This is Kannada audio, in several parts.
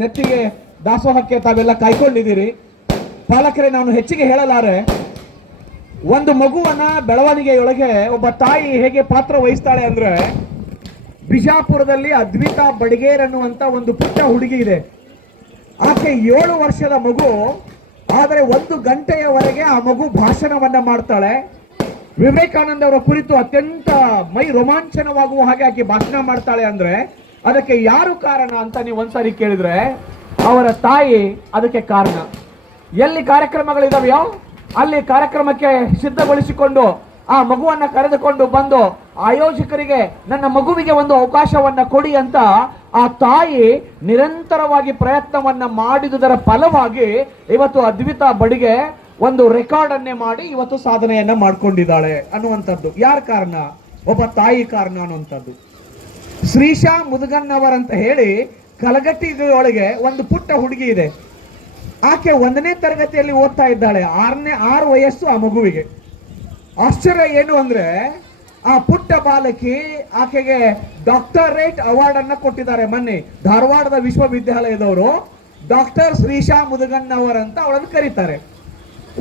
ನೆತ್ತಿಗೆ ದಾಸೋಹಕ್ಕೆ ತಾವೆಲ್ಲ ಕಾಯ್ಕೊಂಡಿದ್ದೀರಿ. ಪಾಲಕರೇ, ನಾನು ಹೆಚ್ಚಿಗೆ ಹೇಳಲಾರೆ, ಒಂದು ಮಗುವನ್ನ ಬೆಳವಣಿಗೆಯೊಳಗೆ ಒಬ್ಬ ತಾಯಿ ಹೇಗೆ ಪಾತ್ರ ವಹಿಸ್ತಾಳೆ ಅಂದ್ರೆ, ಬಿಜಾಪುರದಲ್ಲಿ ಅದ್ವಿತಾ ಬಡಿಗೇರ್ ಅನ್ನುವಂತ ಒಂದು ಪುಟ್ಟ ಹುಡುಗಿ ಇದೆ. ಆಕೆ ಏಳು ವರ್ಷದ ಮಗು, ಆದರೆ ಒಂದು ಗಂಟೆಯವರೆಗೆ ಆ ಮಗು ಭಾಷಣವನ್ನ ಮಾಡ್ತಾಳೆ. ವಿವೇಕಾನಂದ ಅವರ ಕುರಿತು ಅತ್ಯಂತ ಮೈ ರೋಮಾಂಚನವಾಗುವ ಹಾಗೆ ಆಕೆ ಭಾಷಣ ಮಾಡ್ತಾಳೆ ಅಂದ್ರೆ ಅದಕ್ಕೆ ಯಾರು ಕಾರಣ ಅಂತ ನೀವು ಒಂದ್ಸರಿ ಕೇಳಿದ್ರೆ ಅವರ ತಾಯಿ ಅದಕ್ಕೆ ಕಾರಣ. ಎಲ್ಲಿ ಕಾರ್ಯಕ್ರಮಗಳಿದಾವೆಯೋ ಅಲ್ಲಿ ಕಾರ್ಯಕ್ರಮಕ್ಕೆ ಸಿದ್ಧಗೊಳಿಸಿಕೊಂಡು ಆ ಮಗುವನ್ನ ಕರೆದುಕೊಂಡು ಬಂದು ಆಯೋಜಕರಿಗೆ ನನ್ನ ಮಗುವಿಗೆ ಒಂದು ಅವಕಾಶವನ್ನ ಕೊಡಿ ಅಂತ ಆ ತಾಯಿ ನಿರಂತರವಾಗಿ ಪ್ರಯತ್ನವನ್ನ ಮಾಡಿದುದರ ಫಲವಾಗಿ ಇವತ್ತು ಅದ್ವಿತ ಬಡಿಗೆ ಒಂದು ರೆಕಾರ್ಡ್ ಅನ್ನೇ ಮಾಡಿ ಇವತ್ತು ಸಾಧನೆಯನ್ನ ಮಾಡ್ಕೊಂಡಿದ್ದಾಳೆ ಅನ್ನುವಂಥದ್ದು. ಯಾರ ಕಾರಣ? ಒಬ್ಬ ತಾಯಿ ಕಾರಣ ಅನ್ನುವಂಥದ್ದು. ಶ್ರೀಶಾ ಮುದುಗನ್ನವರ್ ಅಂತ ಹೇಳಿ ಕಲಗಟ್ಟಿ ಒಳಗೆ ಒಂದು ಪುಟ್ಟ ಹುಡುಗಿ ಇದೆ. ಆಕೆ ಒಂದನೇ ತರಗತಿಯಲ್ಲಿ ಓದ್ತಾ ಇದ್ದಾಳೆ. ಆರನೇ, ಆರು ವಯಸ್ಸು ಆ ಮಗುವಿಗೆ. ಆಶ್ಚರ್ಯ ಏನು ಅಂದ್ರೆ, ಆ ಪುಟ್ಟ ಬಾಲಕಿ ಆಕೆಗೆ ಡಾಕ್ಟರೇಟ್ ಅವಾರ್ಡ್ ಅನ್ನ ಕೊಟ್ಟಿದ್ದಾರೆ. ಮೊನ್ನೆ ಧಾರವಾಡದ ವಿಶ್ವವಿದ್ಯಾಲಯದವರು ಡಾಕ್ಟರ್ ಶ್ರೀಶಾ ಮುದುಗನ್ನವರ್ ಅಂತ ಅವಳನ್ನು ಕರೀತಾರೆ.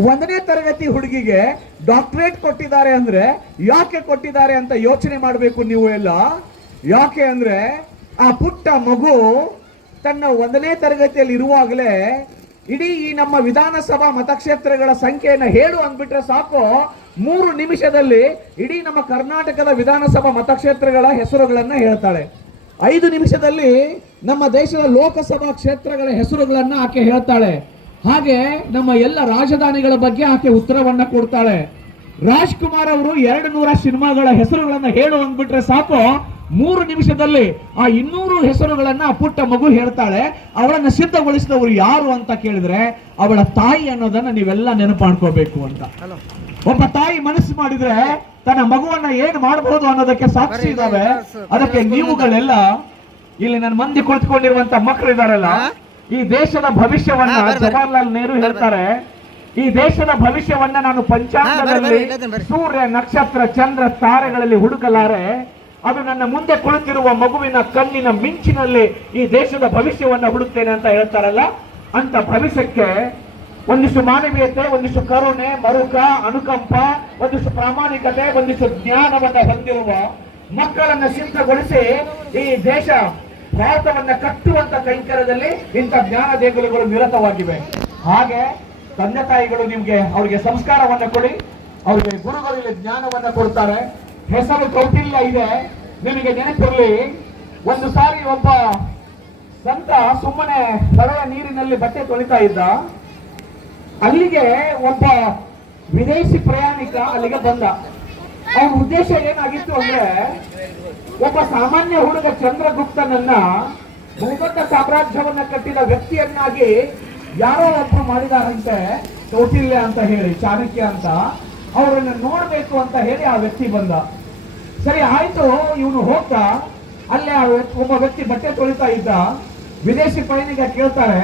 ಒಂದನೇ ತರಗತಿ ಹುಡುಗಿಗೆ ಡಾಕ್ಟರೇಟ್ ಕೊಟ್ಟಿದ್ದಾರೆ ಅಂದ್ರೆ ಯಾಕೆ ಕೊಟ್ಟಿದ್ದಾರೆ ಅಂತ ಯೋಚನೆ ಮಾಡಬೇಕು ನೀವು ಎಲ್ಲ? ಯಾಕೆ ಅಂದ್ರೆ ಆ ಪುಟ್ಟ ಮಗು ತನ್ನ ಒಂದನೇ ತರಗತಿಯಲ್ಲಿ ಇರುವಾಗಲೇ ಇಡೀ ಈ ನಮ್ಮ ವಿಧಾನಸಭಾ ಮತಕ್ಷೇತ್ರಗಳ ಸಂಖ್ಯೆಯನ್ನು ಹೇಳು ಅಂದ್ಬಿಟ್ರೆ ಸಾಕು. ಮೂರು ನಿಮಿಷದಲ್ಲಿ ಇಡೀ ನಮ್ಮ ಕರ್ನಾಟಕದ ವಿಧಾನಸಭಾ ಮತಕ್ಷೇತ್ರಗಳ ಹೆಸರುಗಳನ್ನು ಹೇಳ್ತಾಳೆ. ಐದು ನಿಮಿಷದಲ್ಲಿ ನಮ್ಮ ದೇಶದ ಲೋಕಸಭಾ ಕ್ಷೇತ್ರಗಳ ಹೆಸರುಗಳನ್ನು ಆಕೆ ಹೇಳ್ತಾಳೆ. ಹಾಗೆ ನಮ್ಮ ಎಲ್ಲ ರಾಜಧಾನಿಗಳ ಬಗ್ಗೆ ಆಕೆ ಉತ್ತರವನ್ನು ಕೊಡ್ತಾಳೆ. ರಾಜ್ಕುಮಾರ್ ಅವರು ಎರಡು ನೂರ ಸಿನಿಮಾಗಳ ಹೆಸರುಗಳನ್ನು ಹೇಳು ಅಂದ್ಬಿಟ್ರೆ ಸಾಕು. ಮೂರು ನಿಮಿಷದಲ್ಲಿ ಆ ಇನ್ನೂರು ಹೆಸರುಗಳನ್ನ ಪುಟ್ಟ ಮಗು ಹೇಳ್ತಾಳೆ. ಅವಳನ್ನ ಸಿದ್ಧಗೊಳಿಸಿದವರು ಯಾರು ಅಂತ ಕೇಳಿದ್ರೆ ಅವಳ ತಾಯಿ ಅನ್ನೋದನ್ನ ನೀವೆಲ್ಲ ನೆನಪು ಮಾಡ್ಕೋಬೇಕು ಅಂತ ಒಬ್ಬ ತಾಯಿ ಮನಸ್ಸು ಮಾಡಿದ್ರೆ ತನ್ನ ಮಗುವನ್ನ ಏನ್ ಮಾಡಬಹುದು ಅನ್ನೋದಕ್ಕೆ ಸಾಕ್ಷಿ ಇದಾವೆ. ಅದಕ್ಕೆ ನೀವುಗಳೆಲ್ಲ ಇಲ್ಲಿ ನನ್ನ ಮಂದಿ ಕುಳಿತುಕೊಂಡಿರುವಂತ ಮಕ್ಕಳು ಇದಾರಲ್ಲ ಈ ದೇಶದ ಭವಿಷ್ಯವನ್ನ ಜವಾಹರ್ಲಾಲ್ ನೆಹರು ಹೇಳ್ತಾರೆ. ಈ ದೇಶದ ಭವಿಷ್ಯವನ್ನ ನಾನು ಪಂಚಾಂಗದಲ್ಲಿ ಸೂರ್ಯ ನಕ್ಷತ್ರ ಚಂದ್ರ ತಾರೆಗಳಲ್ಲಿ ಹುಡುಕಲಾರೆ. ಅದು ನನ್ನ ಮುಂದೆ ಕುಳಿತಿರುವ ಮಗುವಿನ ಕಣ್ಣಿನ ಮಿಂಚಿನಲ್ಲಿ ಈ ದೇಶದ ಭವಿಷ್ಯವನ್ನು ಹುಡುಕ್ತೇನೆ ಅಂತ ಹೇಳ್ತಾರಲ್ಲ, ಅಂತ ಭವಿಷ್ಯಕ್ಕೆ ಒಂದಿಷ್ಟು ಮಾನವೀಯತೆ, ಒಂದಿಷ್ಟು ಕರುಣೆ, ಮರುಕ, ಅನುಕಂಪ, ಒಂದಿಷ್ಟು ಪ್ರಾಮಾಣಿಕತೆ, ಒಂದಿಷ್ಟು ಜ್ಞಾನವನ್ನ ಹೊಂದಿರುವ ಮಕ್ಕಳನ್ನ ಸಿದ್ಧಗೊಳಿಸಿ ಈ ದೇಶ ಭಾರತವನ್ನ ಕಟ್ಟುವಂತ ಕೈಂಕರ್ಯದಲ್ಲಿ ಇಂಥ ಜ್ಞಾನ ದೇಗುಲಗಳು ನಿರತವಾಗಿವೆ. ಹಾಗೆ ತಂದೆ ತಾಯಿಗಳು ನಿಮ್ಗೆ ಅವರಿಗೆ ಸಂಸ್ಕಾರವನ್ನ ಕೊಡಿ, ಅವರಿಗೆ ಗುರುಗಳಿಗೆ ಜ್ಞಾನವನ್ನ ಕೊಡ್ತಾರೆ. ಹೆಸರು ಕೌಟಿಲ್ಯ ಇದೆ. ನಿಮಗೆ ನೆನಪಿರಲಿ, ಒಂದು ಸಾರಿ ಒಬ್ಬ ಸಂತ ಸುಮ್ಮನೆ ಹೊಳೆಯ ನೀರಿನಲ್ಲಿ ಬಟ್ಟೆ ತೊಳಿತಾ ಇದ್ದ. ಅಲ್ಲಿಗೆ ಒಬ್ಬ ವಿದೇಶಿ ಪ್ರಯಾಣಿಕ ಅಲ್ಲಿಗೆ ಬಂದ. ಅವನ ಉದ್ದೇಶ ಏನಾಗಿತ್ತು ಅಂದ್ರೆ, ಒಬ್ಬ ಸಾಮಾನ್ಯ ಹುಡುಗ ಚಂದ್ರಗುಪ್ತನನ್ನ ಭೂಗತ ಸಾಮ್ರಾಜ್ಯವನ್ನ ಕಟ್ಟಿದ ವ್ಯಕ್ತಿಯನ್ನಾಗಿ ಯಾರೋ ಒಬ್ರು ಮಾಡಿದಾರಂತೆ ಕೌಟಿಲ್ಯ ಅಂತ ಹೇಳಿ, ಚಾಣಕ್ಯ ಅಂತ. ಅವರನ್ನ ನೋಡಬೇಕು ಅಂತ ಹೇಳಿ ಆ ವ್ಯಕ್ತಿ ಬಂದ. ಸರಿ, ಆಯ್ತು, ಇವನು ಹೋಗ್ತಾ, ಅಲ್ಲೇ ಆ ಒಬ್ಬ ವ್ಯಕ್ತಿ ಬಟ್ಟೆ ತೊಳಿತಾ ಇದ್ದ. ವಿದೇಶಿ ಪಯಣಿಗ ಕೇಳ್ತಾರೆ,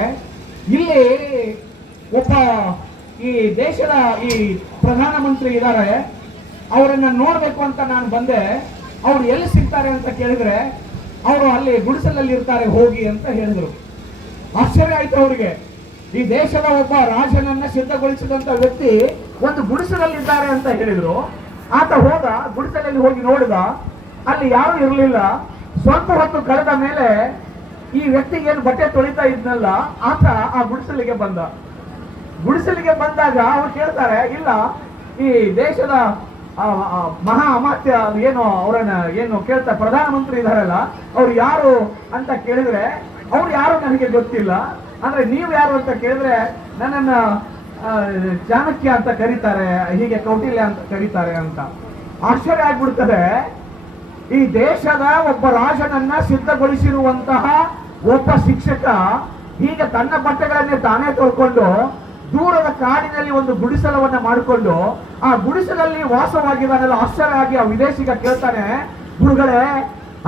ಇಲ್ಲಿ ಒಬ್ಬ ಈ ದೇಶದ ಈ ಪ್ರಧಾನಮಂತ್ರಿ ಇದ್ದಾರೆ ಅವರನ್ನ ನೋಡಬೇಕು ಅಂತ ನಾನು ಬಂದೆ, ಅವ್ರು ಎಲ್ಲಿ ಸಿಗ್ತಾರೆ ಅಂತ ಕೇಳಿದ್ರೆ, ಅವರು ಅಲ್ಲಿ ಗುಡಿಸಲಲ್ಲಿ ಇರ್ತಾರೆ ಹೋಗಿ ಅಂತ ಹೇಳಿದ್ರು. ಆಶ್ಚರ್ಯ ಆಯ್ತು ಅವರಿಗೆ. ಈ ದೇಶದ ಒಬ್ಬ ರಾಜನನ್ನ ಸಿದ್ಧಗೊಳಿಸಿದಂತ ವ್ಯಕ್ತಿ ಒಂದು ಗುಡಿಸಲಲ್ಲಿದ್ದಾರೆ ಅಂತ ಹೇಳಿದ್ರು. ಆತ ಹೋದ, ಗುಡಿಸಲಲ್ಲಿ ಹೋಗಿ ನೋಡಿದ, ಅಲ್ಲಿ ಯಾರು ಇರಲಿಲ್ಲ. ಸ್ವಲ್ಪ ಹೊತ್ತು ಕಳೆದ ಮೇಲೆ ಈ ವ್ಯಕ್ತಿಗೆ ಏನು ಬಟ್ಟೆ ತೊಳಿತಾ ಇದ್ನಲ್ಲ, ಆತ ಆ ಗುಡಿಸಲಿಗೆ ಬಂದ. ಗುಡಿಸಲಿಗೆ ಬಂದಾಗ ಅವ್ರು ಕೇಳ್ತಾರೆ, ಇಲ್ಲ, ಈ ದೇಶದ ಮಹಾ ಅಮಾತ್ಯ ಏನು ಅವರನ್ನ ಏನು ಕೇಳ್ತಾ ಪ್ರಧಾನಮಂತ್ರಿ ಇದಾರಲ್ಲ, ಅವ್ರು ಯಾರು ಅಂತ ಕೇಳಿದ್ರೆ, ಅವ್ರು ಯಾರು ನನಗೆ ಗೊತ್ತಿಲ್ಲ. ಅಂದ್ರೆ ನೀವು ಯಾರು ಅಂತ ಕೇಳಿದ್ರೆ ನನ್ನನ್ನು ಚಾಣಕ್ಯ ಅಂತ ಕರೀತಾರೆ, ಹೀಗೆ ಕೌಟಿಲ್ಯ ಅಂತ ಕರೀತಾರೆ ಅಂತ. ಆಶ್ಚರ್ಯ ಆಗ್ಬಿಡ್ತದೆ. ಈ ದೇಶದ ಒಬ್ಬ ರಾಜನನ್ನ ಸಿದ್ಧಗೊಳಿಸಿರುವಂತಹ ಒಬ್ಬ ಶಿಕ್ಷಕ ಹೀಗೆ ತನ್ನ ಬಟ್ಟೆಗಳನ್ನೇ ತಾನೇ ತೊಳ್ಕೊಂಡು ದೂರದ ಕಾಡಿನಲ್ಲಿ ಒಂದು ಗುಡಿಸಲವನ್ನ ಮಾಡಿಕೊಂಡು ಆ ಗುಡಿಸಲಲ್ಲಿ ವಾಸವಾಗಿದ್ದಾನೆಲ್ಲ, ಆಶ್ಚರ್ಯ ಆಗಿ ಆ ವಿದೇಶಿಗ ಕೇಳ್ತಾನೆ, ಗುರುಗಳೇ,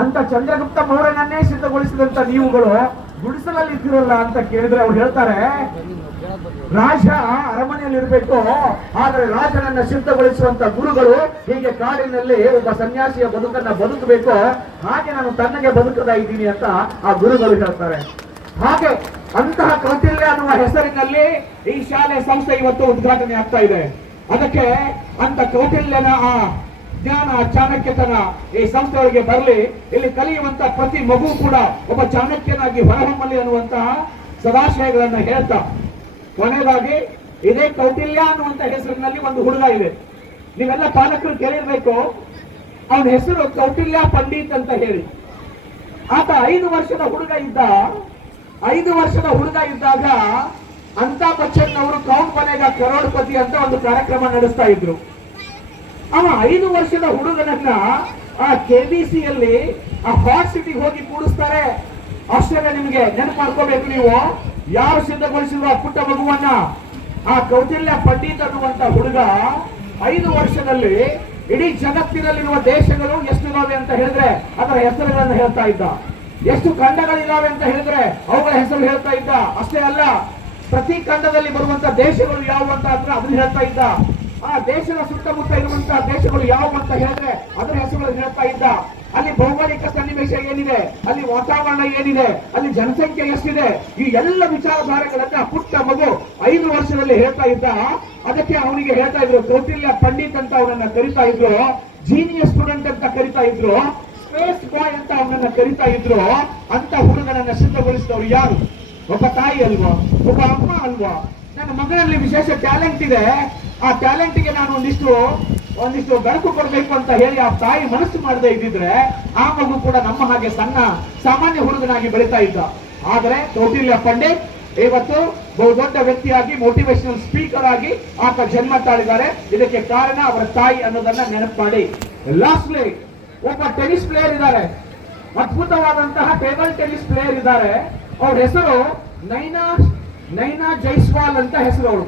ಅಂತ ಚಂದ್ರಗುಪ್ತ ಮೌರ್ಯನನ್ನೇ ಸಿದ್ಧಗೊಳಿಸಿದಂತ ನೀವುಗಳು ಗುಡಿಸಲಲ್ಲಿ ಇದ್ದೀರಲ್ಲ ಅಂತ ಕೇಳಿದ್ರೆ ಅವ್ರು ಹೇಳ್ತಾರೆ, ರಾಜ ಅರಮನೆಯಲ್ಲಿ ಇರಬೇಕು ಆದರೆ ರಾಜನನ್ನ ಸಿದ್ಧಗೊಳಿಸುವಂತ ಗುರುಗಳು ಹೀಗೆ ಕಾಡಿನಲ್ಲಿ ಒಬ್ಬ ಸನ್ಯಾಸಿಯ ಬದುಕನ್ನ ಬದುಕಬೇಕು, ಹಾಗೆ ನಾನು ತನ್ನಗೆ ಬದುಕದ ಇದ್ದೀನಿ ಅಂತ ಆ ಗುರುಗಳು ಹೇಳ್ತಾರೆ. ಹಾಗೆ ಅಂತಹ ಕೌಟಿಲ್ಯ ಅನ್ನುವ ಹೆಸರಿನಲ್ಲಿ ಈ ಶಾಲೆ ಸಂಸ್ಥೆ ಇವತ್ತು ಉದ್ಘಾಟನೆ ಆಗ್ತಾ ಇದೆ. ಅದಕ್ಕೆ ಅಂತ ಕೌಟಿಲ್ಯನ ಆ ಜ್ಞಾನ ಚಾಣಕ್ಯತನ ಈ ಸಂಸ್ಥೆಯೊಳಗೆ ಬರಲಿ. ಇಲ್ಲಿ ಕಲಿಯುವಂತ ಪ್ರತಿ ಮಗು ಕೂಡ ಒಬ್ಬ ಚಾಣಕ್ಯನಾಗಿ ಹೊರಹೊಮ್ಮಲಿ ಅನ್ನುವಂತಹ ಸದಾಶಯಗಳನ್ನ ಹೇಳ್ತಾ. ಕೊನೆಯದಾಗಿ, ಇದೇ ಕೌಟಿಲ್ಯ ಅನ್ನುವಂತ ಹೆಸರಿನಲ್ಲಿ ಒಂದು ಹುಡುಗ ಇದೆ. ನೀವೆಲ್ಲ ಪಾಲಕರು ಕೇಳಿರ್ಬೇಕು, ಅವನ ಹೆಸರು ಕೌಟಿಲ್ಯ ಪಂಡಿತ್ ಅಂತ ಹೇಳಿ. ಆತ ಐದು ವರ್ಷದ ಹುಡುಗ ಇದ್ದ, ಐದು ವರ್ಷದ ಹುಡುಗ ಇದ್ದಾಗ ಅಮಿತಾಬ್ ಬಚ್ಚನ್ ಅವರು ಕೌನ್ ಕೊನೆಗ ಕರೋಡ್ಪತಿ ಅಂತ ಒಂದು ಕಾರ್ಯಕ್ರಮ ನಡೆಸ್ತಾ ಇದ್ರು. ಅವ ಐದು ವರ್ಷದ ಹುಡುಗನನ್ನ ಆ ಕೆಬಿಸಿಯಲ್ಲಿ ಆ ಹಾಟ್ ಸಿಟಿ ಹೋಗಿ ಕೂಡಿಸ್ತಾರೆ. ಅಷ್ಟೇ ನಿಮಗೆ ನೆನಪು ಮಾಡ್ಕೋಬೇಕು ನೀವು. ಯಾರು ಸಿದ್ಧಗೊಳಿಸಿದ್ರು ಆ ಪುಟ್ಟ ಮಗುವನ್ನ? ಆ ಕೌಟಿಲ್ಯ ಪಂಡಿತ್ ಅನ್ನುವಂತ ಹುಡುಗ ಐದು ವರ್ಷದಲ್ಲಿ ಇಡೀ ಜಗತ್ತಿನಲ್ಲಿರುವ ದೇಶಗಳು ಎಷ್ಟಿದಾವೆ ಅಂತ ಹೇಳಿದ್ರೆ ಅದರ ಹೆಸರುಗಳನ್ನು ಹೇಳ್ತಾ ಇದ್ದ. ಎಷ್ಟು ಖಂಡಗಳಿದಾವೆ ಅಂತ ಹೇಳಿದ್ರೆ ಅವುಗಳ ಹೆಸರು ಹೇಳ್ತಾ ಇದ್ದ. ಅಷ್ಟೇ ಅಲ್ಲ, ಪ್ರತಿ ಖಂಡದಲ್ಲಿ ಬರುವಂತ ದೇಶಗಳು ಯಾವುವು ಅಂತ ಅಂದ್ರೆ ಅದನ್ನ ಹೇಳ್ತಾ ಇದ್ದ. ಆ ದೇಶದ ಸುತ್ತಮುತ್ತ ಇರುವಂತಹ ದೇಶಗಳು ಯಾವ ಅಂತ ಹೇಳಿದ್ರೆ ಅದರ ಹೆಸರುಗಳನ್ನು ಹೇಳ್ತಾ ಇದ್ದ. ಅಲ್ಲಿ ಭೌಗೋಳಿಕ ಸನ್ನಿವೇಶ ಏನಿದೆ? ಅಲ್ಲಿ ವಾತಾವರಣ ಏನಿದೆ? ಅಲ್ಲಿ ಜನಸಂಖ್ಯೆ ಎಷ್ಟಿದೆ? ಈ ಎಲ್ಲ ವಿಚಾರಧಾರೆಗಳನ್ನ ಪುಟ್ಟ ಮಗು ಐದು ವರ್ಷದಲ್ಲಿ ಹೇಳ್ತಾ ಇದ್ದ. ಅದಕ್ಕೆ ಅವನಿಗೆ ಹೇಳ್ತಾ ಇದ್ರು ಕೌಟಿಲ್ಯ ಪಂಡಿತ್ ಅಂತ ಅವನನ್ನ ಕರಿತಾ ಇದ್ರು ಜೀನಿಯಸ್ ಸ್ಟೂಡೆಂಟ್ ಅಂತ ಕರಿತಾ ಇದ್ರು ಸ್ಪೇಸ್ ಬಾಯ್ ಅಂತ ಅವನನ್ನ ಕರಿತಾ ಇದ್ರು ಅಂತ ಹುಡುಗನನ್ನ ಸಿದ್ಧಗೊಳಿಸಿದವರು ಯಾರು? ಒಬ್ಬ ತಾಯಿ ಅಲ್ವಾ? ಒಬ್ಬ ಅಮ್ಮ ಅಲ್ವಾ? ನನ್ನ ಮಗನಲ್ಲಿ ವಿಶೇಷ ಟ್ಯಾಲೆಂಟ್ ಇದೆ. ಆ ಟ್ಯಾಲೆಂಟ್ಗೆ ನಾನು ಒಂದಿಷ್ಟು ಒಂದಿಷ್ಟು ಬೆಳಕು ಕೊಡಬೇಕು ಅಂತ ಹೇಳಿ ಆ ತಾಯಿ ಮನಸ್ಸು ಮಾಡದೇ ಇದ್ದಿದ್ರೆ ಆ ಮಗು ಕೂಡ ನಮ್ಮ ಹಾಗೆ ಸಣ್ಣ, ಸಾಮಾನ್ಯ ಹುಡುಗನಾಗಿ ಬೆಳೀತಾ ಇದ್ದ. ಆದರೆ ಕೌಟಿಲ್ಯ ಪಂಡಿತ್ ಇವತ್ತು ಬಹುದೊಡ್ಡ ವ್ಯಕ್ತಿಯಾಗಿ ಮೋಟಿವೇಶನಲ್ ಸ್ಪೀಕರ್ ಆಗಿ ಆತ ಜನ್ಮ ತಾಳಿದ್ದಾರೆ. ಇದಕ್ಕೆ ಕಾರಣ ಅವರ ತಾಯಿ ಅನ್ನೋದನ್ನ ನೆನಪು ಮಾಡಿ ಲಾಸ್ಟ್ಲಿ ಒಬ್ಬ ಟೆನಿಸ್ ಪ್ಲೇಯರ್ ಇದ್ದಾರೆ. ಅದ್ಭುತವಾದಂತಹ ಟೇಬಲ್ ಟೆನಿಸ್ ಪ್ಲೇಯರ್ ಇದ್ದಾರೆ. ಅವ್ರ ಹೆಸರು ನೈನಾ ನೈನಾ ಜೈಸ್ವಾಲ್ ಅಂತ ಹೆಸರು ಅವರು.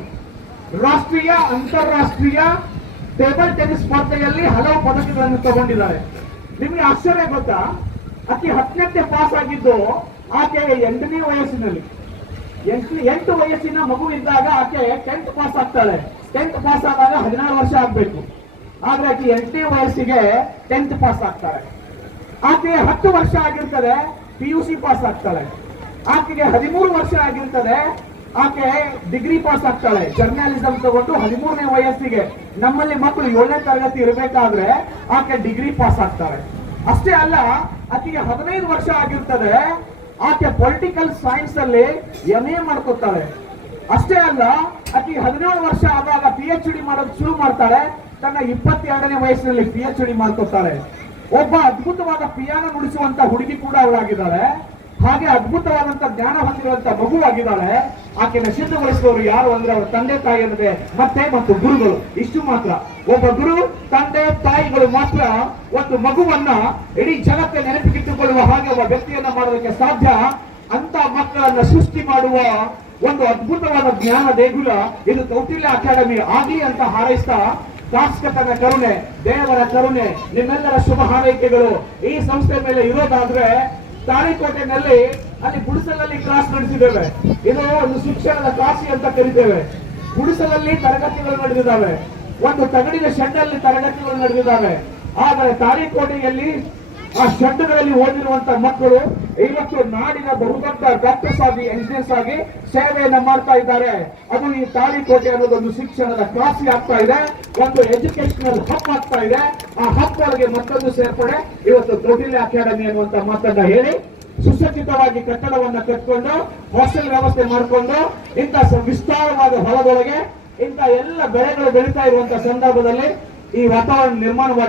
ರಾಷ್ಟ್ರೀಯ, ಅಂತಾರಾಷ್ಟ್ರೀಯ ಟೇಬಲ್ ಟೆನಿಸ್ ಸ್ಪರ್ಧೆಯಲ್ಲಿ ಹಲವು ಪದಕಗಳನ್ನು ತಗೊಂಡಿದ್ದಾರೆ. ನಿಮಗೆ ಆಶ್ಚರ್ಯ ಗೊತ್ತಾ? ಅತಿ ಹತ್ತನೇ ಪಾಸ್ ಆಗಿದ್ದು ಆಕೆ ಎಂಟನೇ ವಯಸ್ಸಿನಲ್ಲಿ. ಎಂಟು ಎಂಟು ವಯಸ್ಸಿನ ಮಗು ಇದ್ದಾಗ ಆಕೆ ಟೆಂತ್ ಪಾಸ್ ಆಗ್ತಾಳೆ. ಟೆಂತ್ ಪಾಸ್ ಆದಾಗ ಹದಿನಾರು ವರ್ಷ ಆಗಬೇಕು. ಆದ್ರೆ ಆಕೆ ಎಂಟನೇ ವಯಸ್ಸಿಗೆ ಟೆಂತ್ ಪಾಸ್ ಆಗ್ತಾಳೆ. ಆಕೆ ಹತ್ತು ವರ್ಷ ಆಗಿರ್ತದೆ ಪಿ ಯು ಸಿ ಪಾಸ್ ಆಗ್ತಾಳೆ. ಆಕೆಗೆ ಹದಿಮೂರು ವರ್ಷ ಆಗಿರ್ತದೆ ಆಕೆ ಡಿಗ್ರಿ ಪಾಸ್ ಆಗ್ತಾಳೆ. ಜರ್ನಲಿಸಂ ತಗೊಂಡು ಹದಿಮೂರನೇ ವಯಸ್ಸಿಗೆ ನಮ್ಮಲ್ಲಿ ಮಕ್ಕಳು ಏಳನೇ ತರಗತಿ ಇರಬೇಕಾದ್ರೆ ಆಕೆ ಡಿಗ್ರಿ ಪಾಸ್ ಆಗ್ತಾಳೆ. ಅಷ್ಟೇ ಅಲ್ಲ, ಆಕೆಗೆ ಹದಿನೈದು ವರ್ಷ ಆಗಿರ್ತದೆ. ಆಕೆ ಪೊಲಿಟಿಕಲ್ ಸೈನ್ಸ್ ಅಲ್ಲಿ ಎಂ ಎ ಮಾಡ್ಕೊತಾಳೆ. ಅಷ್ಟೇ ಅಲ್ಲ, ಆಕೆ ಹದಿನೇಳು ವರ್ಷ ಆದಾಗ ಪಿ ಎಚ್ ಡಿ ಮಾಡೋದು ಶುರು ಮಾಡ್ತಾಳೆ. ತನ್ನ ಇಪ್ಪತ್ತೆರಡನೇ ವಯಸ್ಸಿನಲ್ಲಿ ಪಿ ಎಚ್ ಡಿ ಮಾಡ್ಕೊತಾಳೆ. ಒಬ್ಬ ಅದ್ಭುತವಾದ ಪಿಯಾನೋ ನುಡಿಸುವಂತ ಹುಡುಗಿ ಕೂಡ ಅವಳಾಗಿದ್ದಾಳೆ. ಹಾಗೆ ಅದ್ಭುತವಾದಂತ ಜ್ಞಾನ ಹೊಂದಿರುವಂತ ಮಗುವಾಗಿದ್ದಾಳೆ. ಆಕೆನ ಸಿದ್ಧಗೊಳಿಸಿದವರು ಯಾರು ಅಂದ್ರೆ ಅವರ ತಂದೆ ತಾಯಿ ಅನ್ನದೆ ಮತ್ತೆ ಮತ್ತು ಗುರುಗಳು. ಇಷ್ಟು ಮಾತ್ರ. ಒಬ್ಬ ಗುರು, ತಂದೆ, ತಾಯಿಗಳು ಮಾತ್ರ ಒಂದು ಮಗುವನ್ನ ಇಡೀ ಜಗತ್ತೆ ನೆನಪಿಗಿಟ್ಟುಕೊಳ್ಳುವ ಹಾಗೆ ಒಬ್ಬ ವ್ಯಕ್ತಿಯನ್ನ ಮಾಡೋದಕ್ಕೆ ಸಾಧ್ಯ. ಅಂತ ಮಕ್ಕಳನ್ನ ಸೃಷ್ಟಿ ಮಾಡುವ ಒಂದು ಅದ್ಭುತವಾದ ಜ್ಞಾನ ದೇಗುಲ ಇದು ಕೌಟಿಲ್ಯ ಅಕಾಡೆಮಿ ಆಗಲಿ ಅಂತ ಹಾರೈಸ್ತಾ ಶಾಸಕತನ ಕರುಣೆ, ದೇವರ ಕರುಣೆ, ನಿಮ್ಮೆಲ್ಲರ ಶುಭ ಹಾರೈಕೆಗಳು. ಈ ಸಂಸ್ಥೆ ಮೇಲೆ ಇರೋದಾದ್ರೆ ತಾಳಿಕೋಟೆನಲ್ಲಿ ಅಲ್ಲಿ ಗುಡಿಸಲಲ್ಲಿ ಕ್ಲಾಸ್ ನಡೆಸಿದ್ದೇವೆ. ಇದು ಒಂದು ಶಿಕ್ಷಣದ ಕಾಶಿ ಅಂತ ಕರಿತೇವೆ. ಗುಡಿಸಲಲ್ಲಿ ತರಗತಿಗಳು ನಡೆದಿದ್ದಾವೆ. ಒಂದು ತಗಡಿನ ಶೆಡ್ನಲ್ಲಿ ತರಗತಿಗಳು ನಡೆದಿದ್ದಾವೆ. ಆದರೆ ತಾಳಿಕೋಟೆಯಲ್ಲಿ ಆ ಶೆಡ್ಗಳಲ್ಲಿ ಓದಿರುವಂತ ಮಕ್ಕಳು ಇವತ್ತು ನಾಡಿನ ಬಹುದೊಡ್ಡ ಡಾಕ್ಟರ್ಸ್ ಆಗಿ ಎಂಜಿನಿಯರ್ಸ್ ಆಗಿ ಸೇವೆಯನ್ನ ಮಾಡ್ತಾ ಇದ್ದಾರೆ. ಅದು ಈ ತಾಳಿಕೋಟೆ ಅನ್ನೋದೊಂದು ಶಿಕ್ಷಣದ ಕ್ಲಾಸಿ ಆಗ್ತಾ ಇದೆ. ಒಂದು ಎಜುಕೇಶನಲ್ ಹಬ್ ಆಗ್ತಾ ಇದೆ. ಆ ಹಬ್ ಒಳಗೆ ಮತ್ತೊಂದು ಸೇರ್ಪಡೆ. ಇವತ್ತು ಕೌಟಿಲ್ಯ ಅಕಾಡೆಮಿ ಅನ್ನುವಂತ ಮಾತನ್ನ ಹೇಳಿ, ಸುಸಜ್ಜಿತವಾಗಿ ಕಟ್ಟಡವನ್ನ ಕಟ್ಕೊಂಡು ಹಾಸ್ಟೆಲ್ ವ್ಯವಸ್ಥೆ ಮಾಡಿಕೊಂಡು, ಇಂಥ ವಿಸ್ತಾರವಾದ ಹೊಲದೊಳಗೆ ಇಂಥ ಎಲ್ಲ ಬೆಳೆಗಳು ಬೆಳೀತಾ ಇರುವಂತ ಸಂದರ್ಭದಲ್ಲಿ ಈ ವಾತಾವರಣ ನಿರ್ಮಾಣವಾಗಿ